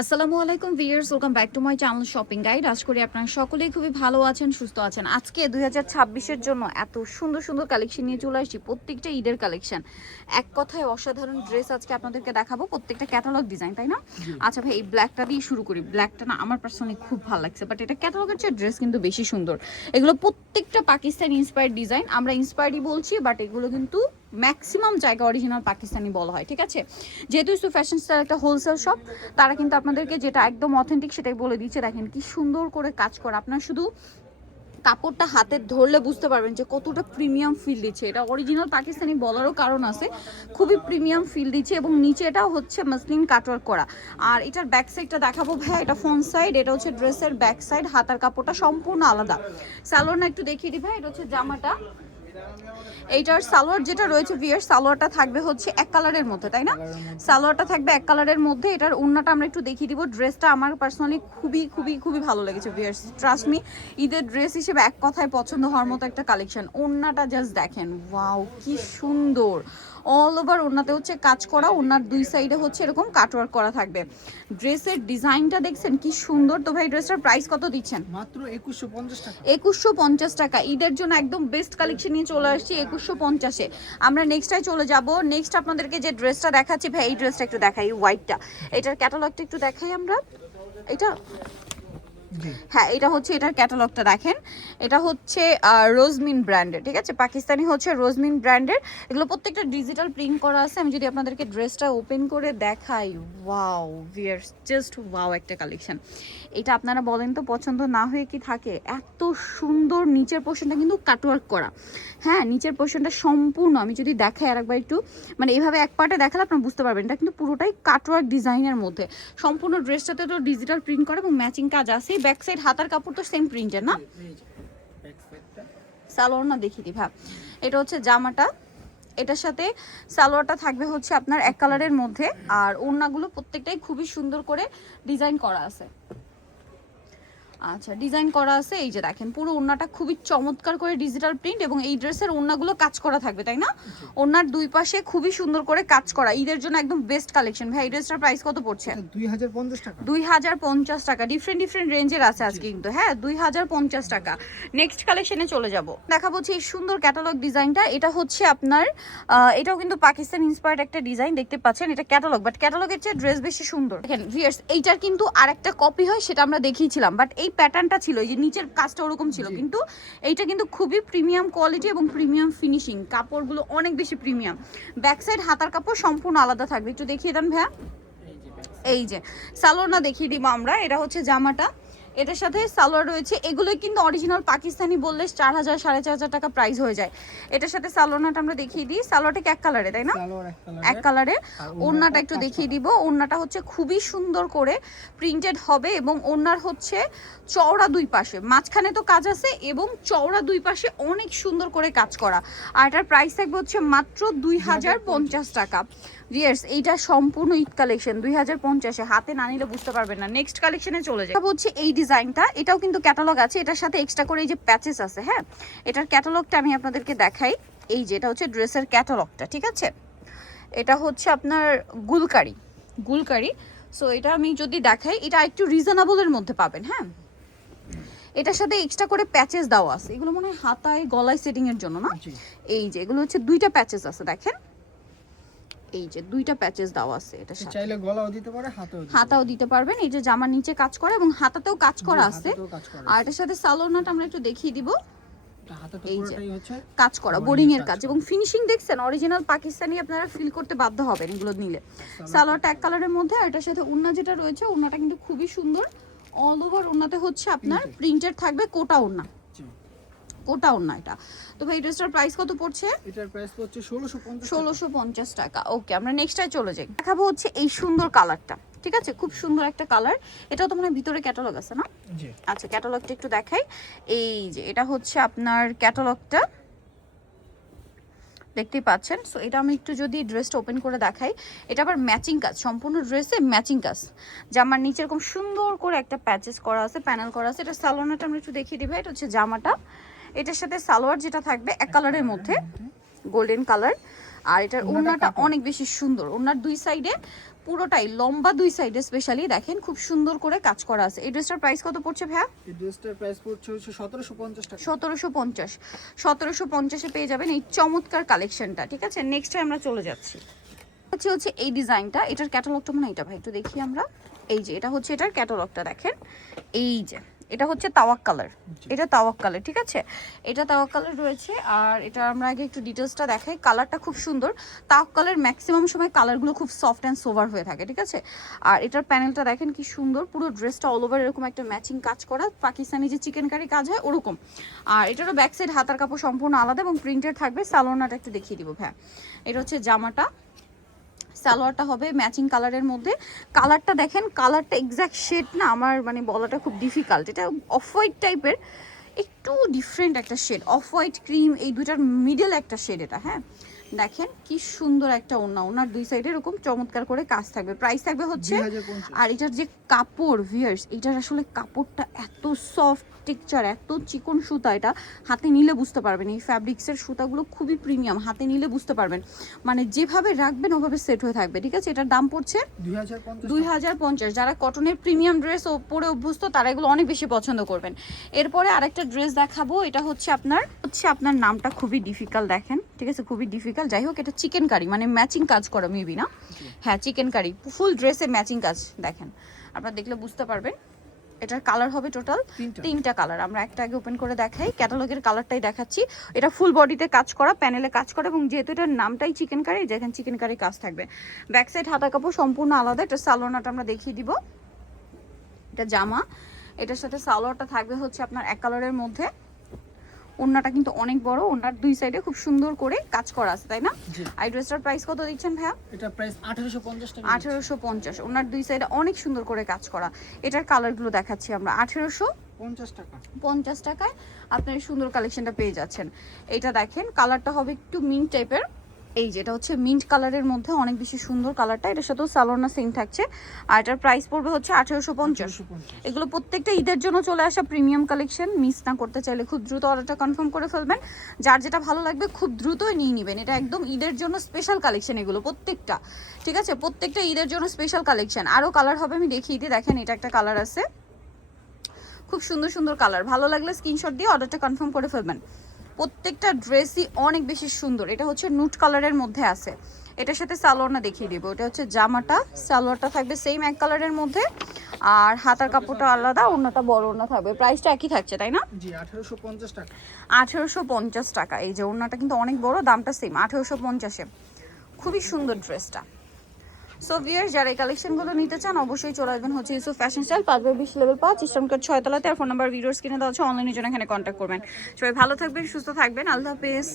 আসসালামু আলাইকুম viewers, welcome back to my channel shopping guide. আশা করি আপনারা সকলেই খুবই ভালো আছেন, সুস্থ আছেন। আজকে 2026-এর জন্য এত সুন্দর সুন্দর কালেকশন নিয়ে চলে আসছি, প্রত্যেকটা ঈদের কালেকশন। এক কথায় অসাধারণ ড্রেস আজকে আপনাদেরকে দেখাবো, প্রত্যেকটা ক্যাটালগ ডিজাইন, তাই না? আচ্ছা ভাই, এই ব্ল্যাকটা দিয়ে শুরু করি। ব্ল্যাকটা না আমার পার্সোনালি খুব ভালো লাগছে, বাট এটা ক্যাটালগের চেয়ে ড্রেস কিন্তু বেশি সুন্দর। এগুলো প্রত্যেকটা পাকিস্তানি ইন্সপায়ার্ড ডিজাইন। আমরা ইন্সপায়ার্ডই বলছি, বাট এগুলো কিন্তু ম্যাক্সিমাম জায়গা অরিজিনাল পাকিস্তানি বলা হয়, ঠিক আছে? যেহেতু ইসু ফ্যাশন স্টাইল একটা হোলসেল শপ, তারা কিন্তু আপনাদেরকে যেটা একদম অথেন্টিক সেটাই বলে দিচ্ছে। দেখেন কি সুন্দর করে কাজ করা, আপনার শুধু কাপড়টা হাতে ধরলে বুঝতে পারবেন যে কতটা প্রিমিয়াম ফিল দিচ্ছে। এটা অরিজিনাল পাকিস্তানি বলারও কারণ আছে, খুবই প্রিমিয়াম ফিল দিচ্ছে। এবং নিচে এটা হচ্ছে মাসলিন কাটওয়ার্ক করা। আর এটার ব্যাক সাইডটা দেখাবো ভাই, এটা ফ্রন্ট সাইড, এটা হচ্ছে ড্রেসের ব্যাক সাইড। হাতার কাপড়টা সম্পূর্ণ আলাদা। সালোয়ার না একটু দেখিয়ে দিই ভাই, এটা হচ্ছে জামাটা। এইটার সালোয়ার যেটা রয়েছে ভিয়ার, সালোয়ারটা থাকবে হচ্ছে এক কালারের মধ্যে, তাই না? সালোয়ারটা থাকবে এক কালারের মধ্যে। এটার ওড়নাটা আমরা একটু দেখিয়ে দিব। ড্রেসটা আমার পার্সোনালি খুবই খুবই খুবই ভালো লেগেছে ভিয়ার্স, ট্রাস্ট মি। ঈদের ড্রেস হিসেবে এক কথায় পছন্দ হওয়ার মতো একটা কালেকশন। ওড়নাটা জাস্ট দেখেন, ওয়াও কি সুন্দর। অল ওভার ওড়নাতে হচ্ছে কাজ করা, ওড়নার দুই সাইডে হচ্ছে এরকম কাটওয়ার্ক করা থাকবে। ড্রেসের ডিজাইনটা দেখছেন কি সুন্দর। তো ভাই ড্রেসটার প্রাইস কত দিচ্ছেন? মাত্র 2150 টাকা। 2150 টাকা। ঈদের জন্য একদম বেস্ট কালেকশন নিয়ে চলে আসছি 2150-এ। আমরা নেক্সটটাই চলে যাব। নেক্সট আপনাদেরকে যে ড্রেসটা দেখাচ্ছি ভাই, এই ড্রেসটা একটু দেখাই, হোয়াইটটা। এটার ক্যাটালগটা একটু দেখাই আমরা। এটা হ্যাঁ, এটা হচ্ছে এটার ক্যাটালগটা দেখেন। এটা হচ্ছে রোজমিন ব্র্যান্ডের, ঠিক আছে? পাকিস্তানি হচ্ছে রোজমিন ব্র্যান্ডের। এগুলো প্রত্যেকটা ডিজিটাল প্রিন্ট করা আছে। আমি যদি আপনাদেরকে ড্রেসটা ওপেন করে দেখাই, ওয়াও ভিয়ার্স, জাস্ট ওয়াও একটা কালেকশন। এটা আপনারা বলেন তো পছন্দ না হয়ে কি থাকে? এত সুন্দর। নিচের পোর্শনটা কিন্তু কাটওয়ার্ক করা, হ্যাঁ নিচের পোর্শনটা সম্পূর্ণ। আমি যদি দেখাই আর একবার একটু, মানে এইভাবে এক পার্টে দেখালে আপনারা বুঝতে পারবেন এটা কিন্তু পুরোটাই কাটওয়ার্ক ডিজাইনের মধ্যে। সম্পূর্ণ ড্রেসটাতে তো ডিজিটাল প্রিন্ট করা এবং ম্যাচিং কাজ আছে। ব্যাক সাইড হাতার কাপড় তো সেম প্রিন্টের না? সালোয়ার না দেখিয়ে দিই ভাব। এটা হচ্ছে জামাটা, এটার সাথে সালোয়ারটা থাকবে হচ্ছে আপনার এক কালারের মধ্যে। আর ওড়নাগুলো প্রত্যেকটাই খুবই সুন্দর করে ডিজাইন করা আছে। আচ্ছা, ডিজাইন করা আছে। এই যে দেখেন, পুরো ওড়নাটা খুবই চমৎকার করে ডিজিটাল প্রিন্ট। এবং এই ড্রেসের ওড়নাগুলো কাজ করা থাকবে, তাই না? ওড়নার দুই পাশে খুবই সুন্দর করে কাজ করা। ঈদের জন্য একদম বেস্ট কালেকশন। ভাই এই ড্রেসটার প্রাইস কত পড়ছে? 2050 টাকা। 2050 টাকা। ডিফারেন্ট ডিফারেন্ট রেঞ্জের আছে আজকে কিন্তু, হ্যাঁ 2050 টাকা। নেক্সট কালেকশনে চলে যাব। দেখাবো হচ্ছে এই সুন্দর ক্যাটালগ ডিজাইনটা। এটা হচ্ছে আপনার এটাও কিন্তু পাকিস্তান ইন্সপায়ার্ড একটা ডিজাইন, দেখতে পাচ্ছেন। এটা ক্যাটালগ, বাট ক্যাটালগের চেয়ে ড্রেস বেশি সুন্দর। দেখেন ভিউয়ার্স, এইটার কিন্তু আরেকটা কপি হয়, সেটা আমরা দেখিয়েছিলাম, বাট এই প্যাটার্নটা ছিল, এই যে নিচের কাজটা ওরকম ছিল, কিন্তু এইটা কিন্তু খুবই প্রিমিয়াম কোয়ালিটি এবং প্রিমিয়াম ফিনিশিং। কাপড়গুলো অনেক বেশি প্রিমিয়াম। ব্যাক সাইড হাতার কাপড় সম্পূর্ণ আলাদা থাকবে। একটু দেখিয়ে দেন ভাইয়া। এই যে সালোয়ার না দেখিয়ে দিব আমরা। এটা হচ্ছে জামাটা, এটার সাথে সালোয়ার রয়েছে। এগুলো কিন্তু অরিজিনাল পাকিস্তানি বললে 4000 4500 টাকা প্রাইস হয়ে যায়। এটার সাথে সালোয়ারটা আমরা দেখিয়ে দিই। সালোয়ারটা এক কালারে, তাই না? এক কালারে। ওড়নাটা একটু দেখিয়ে দিব। ওড়নাটা হচ্ছে খুবই সুন্দর করে প্রিন্টেড হবে এবং ওড়নার হচ্ছে চওড়া দুই পাশে, মাঝখানে তো কাজ আছে এবং চওড়া দুই পাশে অনেক সুন্দর করে কাজ করা। আর এটার প্রাইস থাকবে হচ্ছে মাত্র 2050 টাকা। ভিউয়ার্স, এইটা সম্পূর্ণ ঈদ কালেকশন 2050-এ। হাতে না নিলে বুঝতে পারবেন না। নেক্সট কালেকশনে চলে যায়। হচ্ছে এই ডিজাইনটা, এটাও কিন্তু ক্যাটালগ আছে। এটার সাথে এক্সট্রা করে এই যে প্যাচেস আছে, হ্যাঁ এটার ক্যাটালগটা আমি আপনাদেরকে দেখাই। এই যে এটা হচ্ছে ড্রেসের ক্যাটালগটা, ঠিক আছে? এটা হচ্ছে আপনার গুলকারি, গুলকারি। সো এটা আমি যদি দেখাই, এটা একটু রিজনেবলের মধ্যে পাবেন, হ্যাঁ। এটার সাথে এক্সট্রা করে প্যাচেস দেওয়া আছে। এগুলো মনে হয় হাতায় গলায় সেটিং এর জন্য না? এই যে এগুলো হচ্ছে দুইটা প্যাচেস আছে, দেখেন এই যে দুইটা প্যাচেস দেওয়া আছে। এটা চাইলে গলাও দিতে পারে, হাতাও দিতে পারবেন। এই যে জামার নিচে কাজ করা এবং হাতাতেও কাজ করা আছে। আর এটার সাথে সালোয়ারটা আমরা একটু দেখিয়ে দিব। এই যে কাজ করা বোরিং এর কাজ এবং ফিনিশিং দেখছেন, অরিজিনাল পাকিস্তানি আপনারা ফিল করতে বাধ্য হবেন এগুলো নিলে। সালোয়ারটা এক কালারের মধ্যে। আর এটার সাথে ওড়না যেটা রয়েছে, ওড়নাটা কিন্তু খুবই সুন্দর। অল ওভার ওড়নাতে হচ্ছে আপনার প্রিন্টেড থাকবে, কোটা ওড়না, কোটা ওড়না এটা। তো ভাই ড্রেসটার প্রাইস কত পড়ছে? এটার প্রাইস পড়ছে 1650 টাকা। ওকে, আমরা নেক্সটটাই চলে যাই। দেখাবো হচ্ছে এই সুন্দর কালারটা, ঠিক আছে? খুব সুন্দর একটা কালার। এটাও তো মানে ভিতরে ক্যাটালগ আছে না? জি। আচ্ছা, ক্যাটালগটা একটু দেখাই। এই যে এটা হচ্ছে আপনার ক্যাটালগটা, দেখতেই পাচ্ছেন। সো এটা আমি একটু যদি ড্রেসটা ওপেন করে দেখাই, এটা আবার ম্যাচিং কাজ, সম্পূর্ণ ড্রেসে ম্যাচিং কাজ। জামার নিচে এরকম সুন্দর করে একটা প্যাচেস করা আছে, প্যানেল করা আছে। এটা সালোয়ারটা আমরা একটু দেখিয়ে দিই। এটা হচ্ছে জামাটা, এটার সাথে সালোয়ার যেটা থাকবে এক কালারের মধ্যে, গোল্ডেন কালার। আর এটার ওড়নাটা অনেক বেশি সুন্দর। ওড়নার দুই সাইডে পুরোটাই লম্বা দুই সাইডে স্পেশালি দেখেন খুব সুন্দর করে কাজ করা আছে। এই ড্রেসটার প্রাইস কত পড়ছে ভাইয়া? এই ড্রেসটার প্রাইস পড়ছে হচ্ছে 1750 টাকা। 1750 পেয়ে যাবেন এই চমৎকার কালেকশনটা। ঠিক আছে, নেক্সট আমরা চলে যাচ্ছি হচ্ছে এই ডিজাইনটা। এটার ক্যাটালগটা মনে হয় এটা ভাই একটু দেখি আমরা। এই যে এটা হচ্ছে এটার ক্যাটালগটা দেখেন। এই যে এটা হচ্ছে তাওয়াক কালার, এটা তাওয়াক কালার। ঠিক আছে, এটা তাওয়াক কালার রয়েছে। আর এটা আমরা আগে একটু ডিটেলসটা দেখাই। কালারটা খুব সুন্দর। তাওয়াক কালার ম্যাক্সিমাম সময় কালারগুলো খুব সফট অ্যান্ড সোভার হয়ে থাকে। ঠিক আছে, আর এটার প্যানেলটা দেখেন কি সুন্দর। পুরো ড্রেসটা অল ওভার এরকম একটা ম্যাচিং কাজ করা, পাকিস্তানি যে চিকেন কারি কাজ হয় ওরকম। আর এটারও ব্যাক সাইড হাতার কাপড় সম্পূর্ণ আলাদা এবং প্রিন্টেড থাকবে। সালোয়ারটা একটু দেখিয়ে দিব ভাই। এটা হচ্ছে জামাটা, সালোয়ারটা হবে ম্যাচিং কালারের মধ্যে। কালারটা দেখেন, কালারটা এক্স্যাক্ট শেড না আমার মানে বলাটা খুব ডিফিকাল্ট। এটা অফ হোয়াইট টাইপের, একটু ডিফারেন্ট একটা শেড, অফ হোয়াইট ক্রিম, এই দুইটার মিডল একটা শেড এটা। হ্যাঁ দেখেন কি সুন্দর একটা ওড়না, ওড়নার দুই সাইডে এরকম চমৎকার করে কাজ থাকবে। প্রাইস থাকবে হচ্ছে 2050। আর এটার যে কাপড় ভিয়ার্স, এটার আসলে কাপড়টা এত সফট টেক্সচার, এত চিকন সুতা, এটা হাতে নিলে বুঝতে পারবেন। এই ফ্যাব্রিক্সের সুতাগুলো খুবই প্রিমিয়াম, হাতে নিলে বুঝতে পারবেন মানে যেভাবে রাখবেন ওভাবে সেট হয়ে থাকবে। ঠিক আছে, এটার দাম পড়ছে 2050। যারা কটনের প্রিমিয়াম ড্রেস পরে অভ্যস্ত তারা এগুলো অনেক বেশি পছন্দ করবেন। এরপরে আরেকটা ড্রেস দেখাবো। এটা হচ্ছে আপনার নামটা খুবই ডিফিকাল্ট দেখেন। ঠিক আছে, খুবই ডিফিকাল্ট। যাই হোক, এটা চিকেন কারি মানে ম্যাচিং কাজ করা মেবি না। হ্যাঁ চিকেন কারি, ফুল ড্রেসে ম্যাচিং কাজ দেখেন, আপনারা দেখলে বুঝতে পারবেন। এটার কালার হবে টোটাল 3টা কালার। আমরা একটা আগে ওপেন করে দেখাই, ক্যাটালগের কালারটাই দেখাচ্ছি। এটা ফুল বডিতে কাজ করা, প্যানেলে কাজ করা এবং যেহেতু এটার নামটাই চিকেন কারি, যেখানে চিকেন কারি কাজ থাকবে। ব্যাক সাইড হাতা কাপড় সম্পূর্ণ আলাদা। এটা সালোয়ারটা আমরা দেখিয়ে দিব। এটা জামা, এটার সাথে সালোয়ারটা থাকবে হচ্ছে আপনার এক কালারের মধ্যে। ওড়নাটা কিন্তু অনেক বড়, ওড়নার দুই সাইডে খুব সুন্দর করে কাজ করা আছে, তাই না? এই ড্রেসটার প্রাইস কত দিচ্ছেন ভাইয়া? এটা প্রাইস 1850 টাকা। 1850। ওড়নার দুই সাইডে অনেক সুন্দর করে কাজ করা। এটার কালারগুলো দেখাচ্ছি আমরা। 1850 টাকা। 50 টাকায় আপনার এই সুন্দর কালেকশনটা পেয়ে যাচ্ছেন। এটা দেখেন, কালারটা হবে একটু মিন্ট টাইপের। এই যে এটা হচ্ছে মিন্ট কালারের মধ্যে, অনেক বেশি সুন্দর কালারটা। এটার সাথেও সালোয়ার সেম থাকছে। আর এটার প্রাইস পড়বে হচ্ছে 1850। এগুলো প্রত্যেকটা ঈদের জন্য চলে আসা প্রিমিয়াম কালেকশন। মিস না করতে চাইলে খুব দ্রুত অর্ডারটা কনফার্ম করে ফেলবেন। যার যেটা ভালো লাগবে খুব দ্রুতই নিয়ে নেবেন। এটা একদম ঈদের জন্য স্পেশাল কালেকশন এগুলো প্রত্যেকটা। ঠিক আছে, প্রত্যেকটা ঈদের জন্য স্পেশাল কালেকশন। আরও কালার হবে, আমি দেখিয়ে দিই। দেখেন এটা একটা কালার আছে, খুব সুন্দর সুন্দর কালার। ভালো লাগলে স্ক্রিনশট দিয়ে অর্ডারটা কনফার্ম করে ফেলবেন। প্রত্যেকটা ড্রেসই অনেক বেশি সুন্দর। এটা হচ্ছে নুট কালারের মধ্যে আছে। এটার সাথে সালোয়ারটা দেখিয়ে দিব। এটা হচ্ছে জামাটা, সালোয়ারটা থাকবে সেম এক কালারের মধ্যে। আর হাতার কাপড়টা আলাদা, ওড়নাটা বড় ওড়না থাকবে। প্রাইসটা একই থাকছে তাই না? জি 1850 টাকা। 1850 টাকা। এই যে ওড়নাটা কিন্তু অনেক বড়, দামটা সেম 1850-এ। খুবই সুন্দর ড্রেসটা। সো ভিউয়ার্স, যারা এই কালেকশনগুলো নিতে চান অবশ্যই চলে আসবেন হচ্ছে Yusuf fashion style, 5/20 level 5, eastern cut 6 তলাতে। আর ফোন নাম্বার ভিডিওর স্ক্রিনে দেওয়া আছে, অনলাইনে জন্য এখানে কন্ট্যাক্ট করবেন। সবাই ভালো থাকবেন, সুস্থ থাকবেন, আল্লাহ হাফেজ।